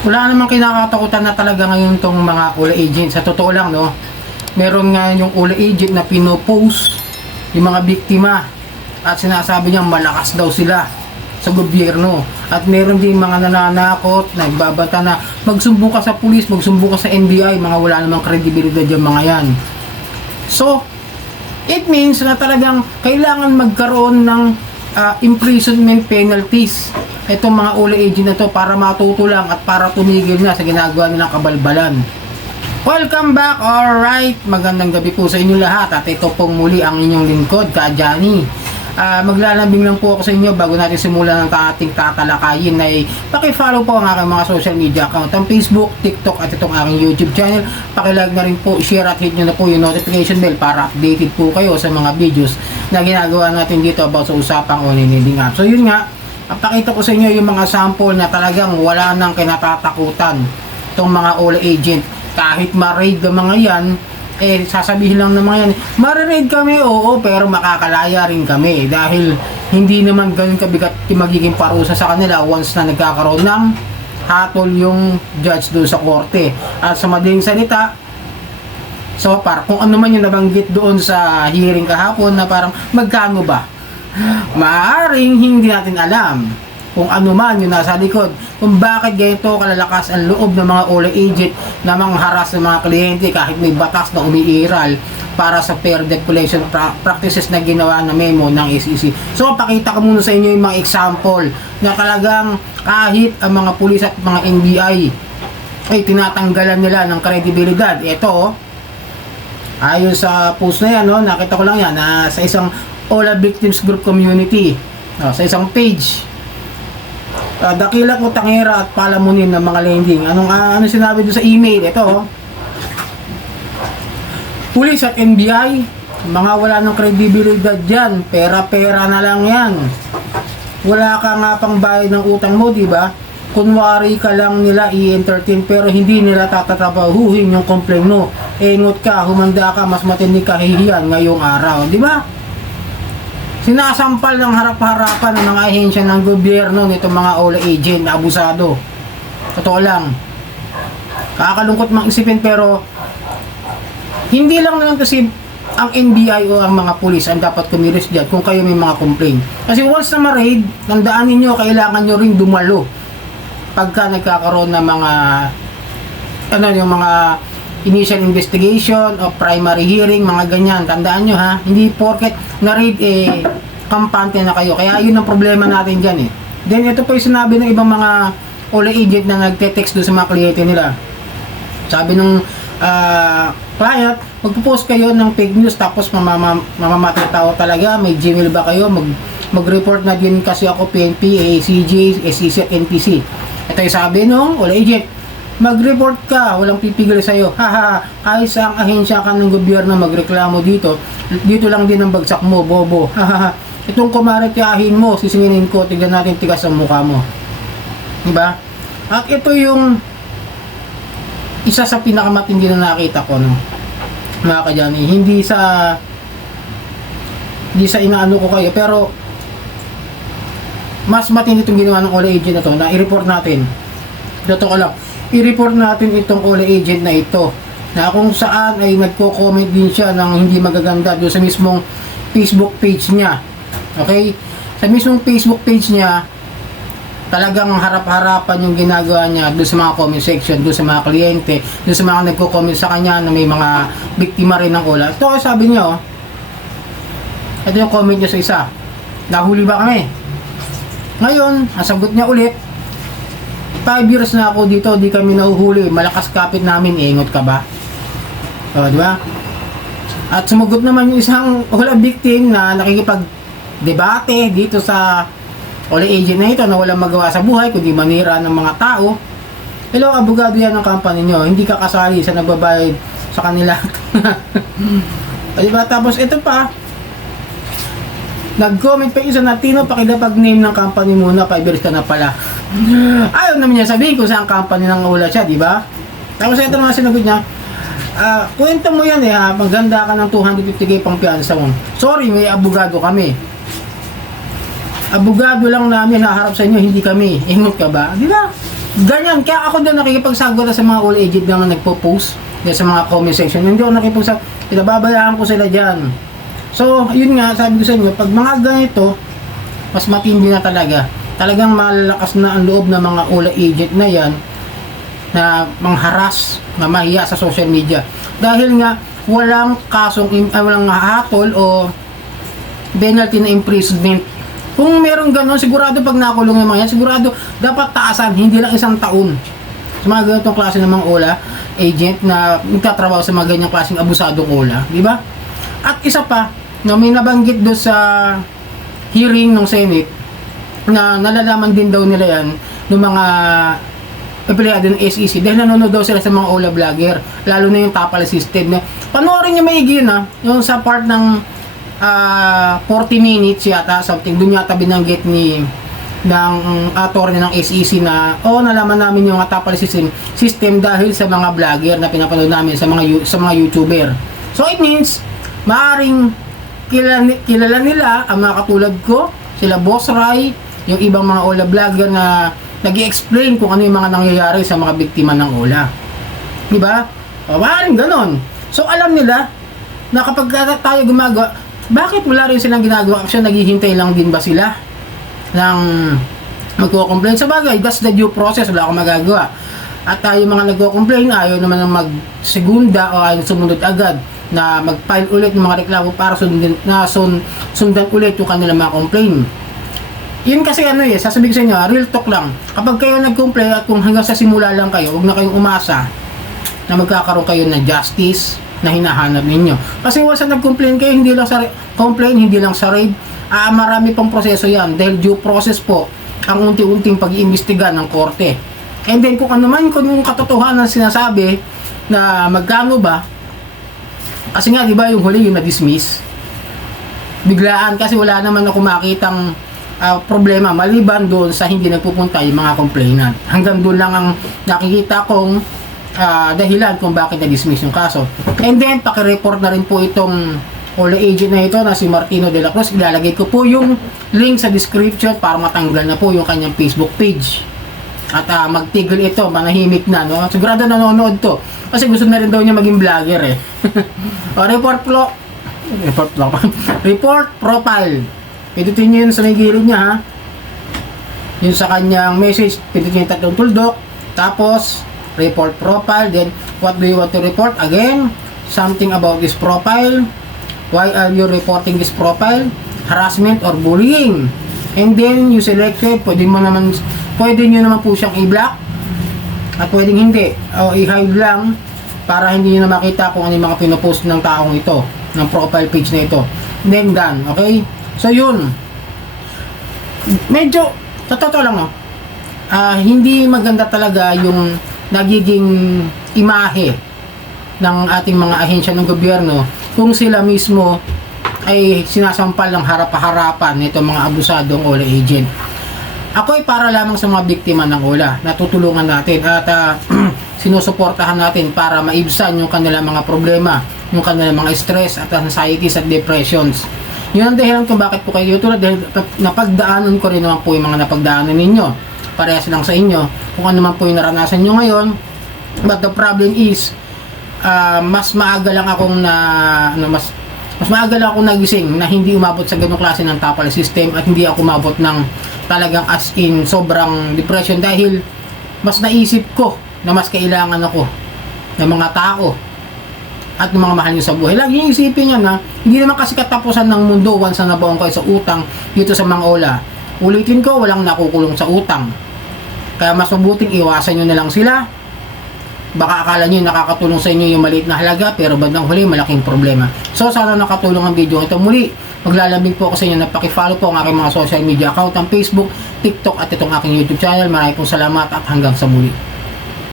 Wala namang kinakatakutan na talaga ngayon tong mga ula agent. Sa totoo lang, no? Meron nga yung ula agent na pinopost yung mga biktima at sinasabi niya malakas daw sila sa gobyerno. At meron din mga nananakot, nagbabata na magsumbo ka sa pulis, magsumbo ka sa NBI, mga wala namang kredibilidad yung mga yan. So, it means na talagang kailangan magkaroon ng ah, imprisonment penalties itong mga uli agent na to para matuto lang at para tumigil na sa ginagawa nilang kabalbalan. Welcome back, alright. Magandang gabi po sa inyo lahat at ito pong muli ang inyong lingkod, Ka Ah, maglalambing lang po ako sa inyo bago natin simulan ang ating tatalakayin ay paki-follow po ang aking mga social media account ang Facebook, TikTok at itong aking YouTube channel. Paki-like na rin po, share at hit nyo na po yung notification bell para updated po kayo sa mga videos na ginagawa natin dito about sa usapang online lending app. So yun nga, Papakita ko sa inyo yung mga sample na talagang wala nang kinatatakutan itong mga all agent. Kahit ma-raid ang mga yan, eh sasabihin lang ng mga yan, ma-raid kami, oo, pero makakalaya rin kami dahil hindi naman ganun kabigat magiging parusa sa kanila once na nagkakaroon ng hatol yung judge doon sa korte. At sa madaling salita, So, para kung ano man yung nabanggit doon sa hearing kahapon na parang magkano ba? Maaring hindi natin alam kung ano man yung nasa likod. Kung bakit ganito kalalakas ang loob ng mga OLA agent na mangharas ng mga kliyente kahit may batas na umiiral para sa fair debt collection pra- practices na ginawa na memo ng SEC. So, pakita ko muna sa inyo yung mga example na talagang kahit ang mga pulis at mga NBI ay tinatanggalan nila ng kredibilidad. Ito, Ayon sa post na yan, no, nakita ko lang yan na sa isang Ola Victims Group Community, no, sa isang page. Uh, dakila ko tangera at palamunin ng mga lending. Anong ah, ano sinabi doon sa email? Ito. oh. Pulis at NBI, mga wala ng kredibilidad dyan. Pera-pera na lang yan. Wala ka nga pang bayad ng utang mo, di ba? Kunwari ka lang nila i-entertain pero hindi nila tatatrabahuhin yung complaint mo. Engot ka, humanda ka, mas matindi ka hihiyan ngayong araw. Di ba? Sinasampal ng harap-harapan ng mga ahensya ng gobyerno nitong mga OLA agent na abusado. Totoo lang. Kakalungkot mang isipin pero hindi lang naman kasi ang NBI o ang mga pulis ang dapat kumiris dyan kung kayo may mga complaint. Kasi once na ma-raid, tandaan ninyo, kailangan nyo rin dumalo pagka nagkakaroon ng mga ano yung mga initial investigation o primary hearing, mga ganyan. Tandaan nyo ha, hindi porket na-raid eh, kampante na kayo. Kaya yun ang problema natin dyan eh. Then ito po yung sinabi ng ibang mga OLA agent na nagte-text doon sa mga kliyente nila. Sabi nung ah, client, magpo-post kayo ng fake news tapos mamama, mamamatay tao talaga, may Gmail ba kayo? Mag, mag-report na din kasi ako PNP, ACJ, SEC at NPC. Ito yung sabi nung OLA agent, mag-report ka, walang pipigil sa'yo. Haha, kahit sa ang ahensya ka ng gobyerno magreklamo dito, dito lang din ang bagsak mo, bobo. Haha, itong kumaretyahin mo, sisinginin ko, tignan natin tigas ang mukha mo. Diba? At ito yung isa sa pinakamatindi na nakita ko, no? Mga kadyani, hindi sa hindi sa inaano ko kayo, pero mas matindi itong ginawa ng Ola agent na to na i-report natin. Totoo lang i-report natin itong Ola agent na ito na kung saan ay nagko-comment din siya ng hindi magaganda doon sa mismong Facebook page niya. Okay? Sa mismong Facebook page niya, talagang harap-harapan yung ginagawa niya doon sa mga comment section, doon sa mga kliyente, doon sa mga nagko-comment sa kanya na may mga biktima rin ng Ola. Ito sabi niya, oh, ito yung comment niya sa isa. Nahuli ba kami? Ngayon, ang sagot niya ulit, 5 years na ako dito, di kami nahuhuli. Malakas kapit namin, ingot ka ba? O, di ba? At sumagot naman yung isang wala victim na nakikipag-debate dito sa wala agent na ito na walang magawa sa buhay kundi manira ng mga tao. Hello, abogado yan ng company nyo. Hindi ka kasali sa nagbabayad sa kanila. o, diba? Tapos ito pa, Nag-comment pa isa na Tino, pakilapag name ng company muna, 5 years ka na pala. Ayaw naman niya sabihin kung saan company nang ula siya, di ba? Tapos ito naman sinagot niya, ah, kwento mo yan eh ha, maganda ka ng 250k pang piyansa mo. Sorry, may abogado kami. Abogado lang namin haharap sa inyo, hindi kami. Ingot ka ba? Di ba? Ganyan, kaya ako doon nakikipagsagot sa mga all agent na nagpo-post sa mga comment section. Hindi ako nakipagsagot, pinababayaan ko sila dyan. So, yun nga, sabi ko sa inyo, pag mga ganito, mas matindi na talaga. Talagang malakas na ang loob ng mga all agent na yan na mangharas, mamahiya sa social media. Dahil nga, walang kasong, im- ah, walang hatol o penalty na imprisonment. Kung meron gano'n, sigurado pag nakulong yung mga yan, sigurado dapat taasan, hindi lang isang taon. Sa mga ganitong klase ng mga ola, agent na nagtatrabaho sa mga ganyang klaseng abusadong ola, di ba? At isa pa, na may nabanggit do sa hearing ng Senate na nalalaman din daw nila yan ng mga empleyado ng SEC dahil nanonood daw sila sa mga Ola vlogger lalo na yung Tapal system na panoorin nyo maigi na yung sa part ng ah, 40 minutes yata something dun yata binanggit ni ng attorney ng SEC na oh nalaman namin yung Tapal system system dahil sa mga vlogger na pinapanood namin sa mga sa mga YouTuber. So it means maaring kilala, kilala nila ang mga katulad ko sila Boss Rai yung ibang mga Ola vlogger na nag explain kung ano yung mga nangyayari sa mga biktima ng Ola. Di ba? O, maaaring ganon. So, alam nila na kapag tayo gumagawa, bakit wala rin silang ginagawa? Kasi naghihintay lang din ba sila ng magko-complain? Sa bagay, that's the due process. Wala akong magagawa. At tayo mga nagko-complain, ayaw naman ng mag-segunda o ayaw sumunod agad na mag-file ulit ng mga reklamo para sundin, na sun, sundan ulit yung kanilang mga complaint yun kasi ano eh, sasabihin sa inyo, ah, real talk lang. Kapag kayo nag-complain at kung hanggang sa simula lang kayo, huwag na kayong umasa na magkakaroon kayo ng justice na hinahanap ninyo. Kasi once na nag-complain kayo, hindi lang sa complain, hindi lang sa raid, ah, marami pang proseso yan. Dahil due process po ang unti-unting pag-iimbestiga ng korte. And then kung ano man kung katotohanan sinasabi na magkano ba, kasi nga, di ba, yung huli yung na-dismiss, biglaan kasi wala naman ako makitang ah, problema maliban doon sa hindi nagpupunta yung mga complainant. Hanggang doon lang ang nakikita kong ah, dahilan kung bakit na-dismiss yung kaso. And then, pakireport na rin po itong Ola agent na ito na si Martino de la Cruz. Ilalagay ko po yung link sa description para matanggal na po yung kanyang Facebook page. At ah, magtigil ito, manahimik na. No? Sigurado nanonood to. Kasi gusto na rin daw niya maging vlogger eh. o, report pro report lang report profile pindutin nyo yun sa may gilid niya ha yun sa kanyang message pindutin nyo yung tatlong tuldok tapos report profile then what do you want to report again something about this profile why are you reporting this profile harassment or bullying and then you selected pwede mo naman pwede nyo naman po siyang i-block at pwedeng hindi. O i-hide lang para hindi nyo na makita kung ano yung mga pinopost ng taong ito ng profile page na ito. Then done okay? So yun. Medyo sa totoo lang no? Ah, hindi maganda talaga yung nagiging imahe ng ating mga ahensya ng gobyerno kung sila mismo ay sinasampal ng harap-harapan nito mga abusadong OLA agent. Ako ay para lamang sa mga biktima ng OLA na tutulungan natin at ah, sinusuportahan natin para maibsan yung kanilang mga problema, yung kanilang mga stress at anxieties at depressions. Yun ang dahilan kung bakit po kayo tulad dahil napagdaanan ko rin naman po yung mga napagdaanan ninyo. Parehas lang sa inyo. Kung ano man po yung naranasan nyo ngayon. But the problem is, ah, mas maaga lang akong na, ano, mas mas maaga lang ako nagising na hindi umabot sa ganong klase ng tapal system at hindi ako umabot ng talagang as in sobrang depression dahil mas naisip ko na mas kailangan ako ng mga tao at ng mga mahal niyo sa buhay. Lagi niyo isipin niya na hindi naman kasi katapusan ng mundo once na nabaon kayo sa utang dito sa mga ola. Ulitin ko, walang nakukulong sa utang. Kaya mas mabuting iwasan nyo na lang sila. Baka akala nyo nakakatulong sa inyo yung maliit na halaga pero bandang huli malaking problema. So sana nakatulong ang video ito. Muli, maglalambing po ako sa inyo na pakifollow po ang aking mga social media account ang Facebook, TikTok at itong aking YouTube channel. Maraming pong salamat at hanggang sa muli.